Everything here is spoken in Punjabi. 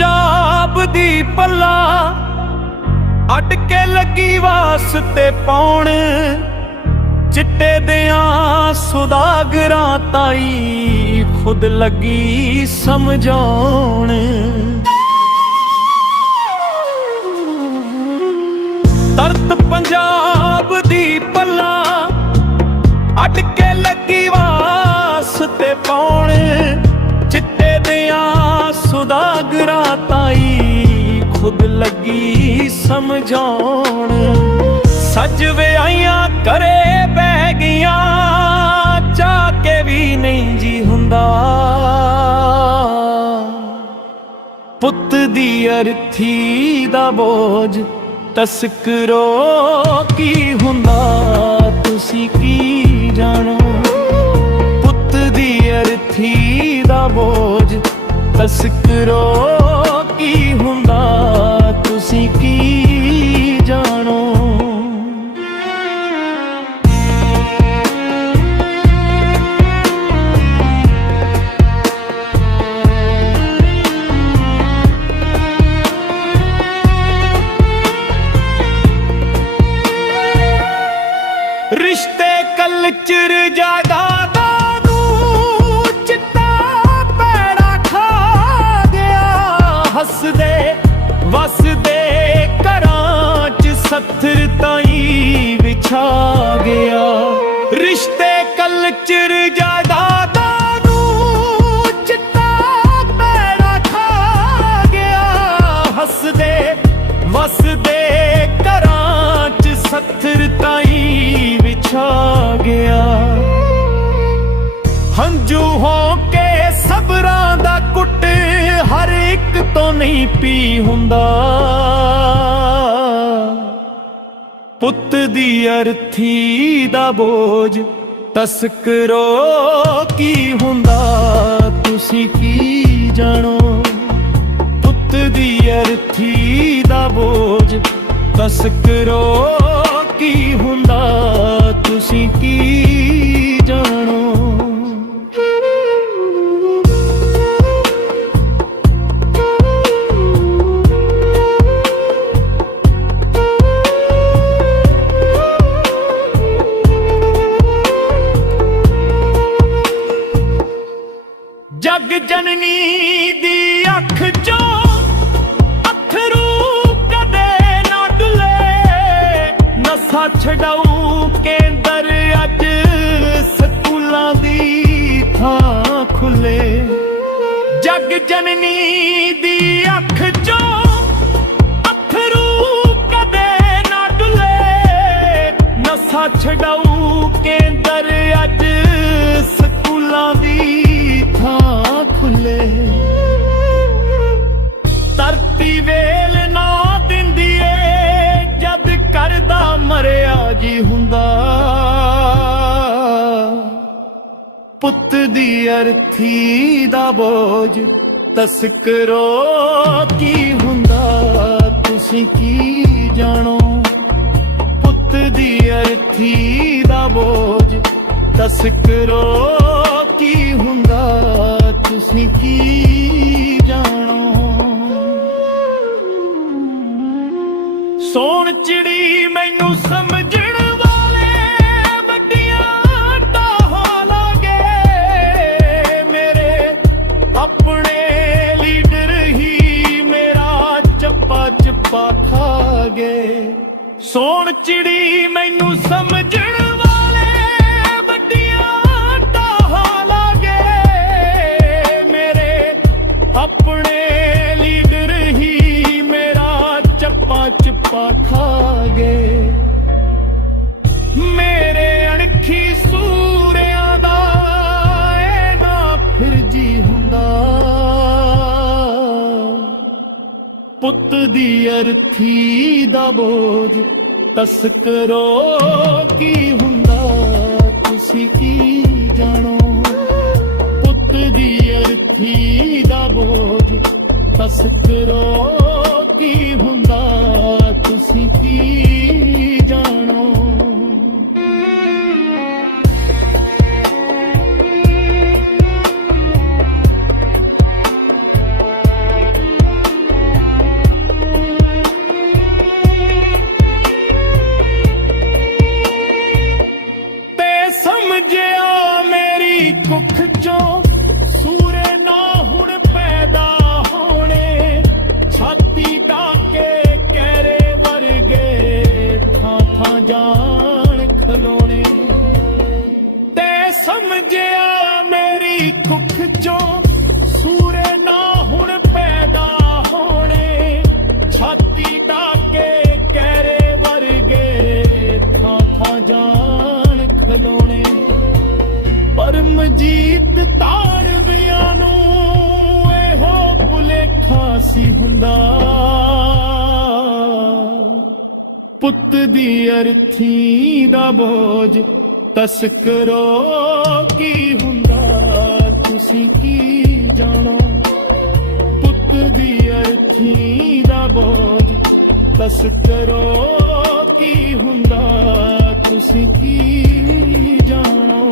ਪੰਜਾਬ ਦੀ ਪੱਲਾ ਅੱਡ ਕੇ ਲੱਗੀ ਵਾਸਤੇ ਪਾਉਣ ਚਿੱਟੇ ਦਿਆਂ ਸੁਦਾਗਰਾਂ ਤਾਈ ਖੁਦ ਲੱਗੀ ਸਮਝਾਉਣ। ਤਰਤ ਪੰਜਾਬ ਦੀ ਪੱਲਾ ਅੱਡ ਕੇ ਲੱਗੀ ਖੁਦ ਸਮਝਾਉਣ। ਸੱਜ ਵਿਆਹੀਆਂ ਕਰੇ ਬਹਿ ਗਈਆਂ, ਚਾਹ ਕੇ ਵੀ ਨਹੀਂ ਜੀ ਹੁੰਦਾ। ਪੁੱਤ ਦੀ ਅਰਥੀ ਦਾ ਬੋਝ ਤਸਕਰੋ ਕੀ ਹੁੰਦਾ, ਤੁਸੀਂ ਕੀ ਜਾਣੋ? ਪੁੱਤ ਦੀ ਅਰਥੀ ਦਾ ਬੋਝ ਤਸਕਰੋ ਕੀ ਹੁੰਦਾ? ਕਲਚਰ ਜਾਇਦਾਦਾਂ ਚਿੱਟਾ ਪੈੜਾ ਖਾ ਗਿਆ। ਹੱਸਦੇ ਵਸਦੇ ਘਰਾਂ 'ਚ ਸੱਥਰ ਤਾਈ ਵਿਛਾ ਗਿਆ। ਹੰਝੂ ਹੋ ਕੇ ਸਬਰਾਂ ਦਾ ਕੁੱਟ ਹਰ ਇੱਕ ਤੋਂ ਨਹੀਂ ਪੀ ਹੁੰਦਾ। ਪੁੱਤ ਦੀ ਅਰਥੀ ਦਾ ਬੋਝ ਤਸਕਰੋ ਕੀ ਹੁੰਦਾ? ਤੁਸੀਂ ਕੀ ਜਾਣੋ? ਪੁੱਤ ਦੀ ਅਰਥੀ ਦਾ ਬੋਝ। ਤਸਕਰੋ ਕੀ ਹੁੰਦਾ? ਤੁਸੀਂ ਕੀ ਜਗ ਜਨਨੀ ਦੀ ਅੱਖ ਚੋਂ ਅਥਰੂ ਕਦੇ ਨਾ ਡੁੱਲੇ। ਨਸਾ ਛਡਾਊ ਕੇਂਦਰ ਅੱਜ ਸਕੂਲਾਂ ਦੀ ਥਾਂ ਖੁੱਲੇ ਜਗ ਜਨਨੀ ਦੀ ਅੱਖ ਚੋਂ ਅਥਰੂ ਕਦੇ ਨਾ ਡੁੱਲੇ। ਨਸਾ ਛਡਾਊ ਕੇਂਦਰ ਅੱਜ ਸਕੂਲਾਂ ਦੀ ਥਾਂ ਧਰਤੀ ਵੇਲ ਨਾ ਦਿੰਦੀ ਏ ਜਦ ਕਰਦਾ ਮਰਿਆ ਜੀ ਹੁੰਦਾ। ਪੁੱਤ ਦੀ ਅਰਥੀ ਦਾ ਬੋਝ ਤਸਕਰੋ ਕੀ ਹੁੰਦਾ। ਤੁਸੀਂ ਕੀ ਜਾਣੋ? ਪੁੱਤ ਦੀ ਅਰਥੀ ਦਾ ਬੋਝ ਤਸਕਰੋ ਚਿੜੀ ਸਮਝਣ ਵਾਲੇ ਵੱਡੀਆਂ ਟਾਹਾਂ ਲਾਗੇ ਮੇਰੇ ਆਪਣੇ ਲੀਡਰ ਹੀ ਮੇਰਾ ਚੱਪਾ ਚੱਪਾ ਖਾ ਗਏ। ਸੋਣ ਚਿੜੀ ਮੈਨੂੰ ਸਮਝਣ ਪੁੱਤ ਦੀ ਅਰਥੀ ਦਾ ਬੋਝ। ਤਸਕਰੋ ਕੀ ਹੁੰਦਾ, ਤੁਸੀਂ ਕੀ ਜਾਣੋ? ਪੁੱਤ ਦੀ ਅਰਥੀ ਦਾ ਬੋਝ ਤਸਕਰੋ ਕੀ ਹੁੰਦਾ? ਵਿੱਚੋਂ ਨਾ ਹੁਣ ਪੈਦਾ ਹੋਣੇ, ਛਾਤੀ ਡਾਕੇ ਵਰਗੇ ਥਾਂ ਥਾਂ ਜਾਣ ਖਲੋਣੇ। ਪਰਮਜੀਤ ਤਾੜਵਿਆਂ ਨੂੰ ਇਹੋ ਭੁਲੇਖਾ ਸੀ ਹੁੰਦਾ। ਪੁੱਤ ਦੀ ਅਰਥੀ ਦਾ ਬੋਝ ਤਸਕਰੋ ਕੀ ਹੁੰਦਾ? ਅਸੀਂ ਕੀ ਜਾਣੋ? ਪੁੱਤ ਦੀ ਅਰਥੀ ਦਾ ਬੋਝ। ਤਸ ਕਰੋ ਕੀ ਹੁੰਦਾ? ਤੁਸੀਂ ਕੀ ਜਾਣੋ?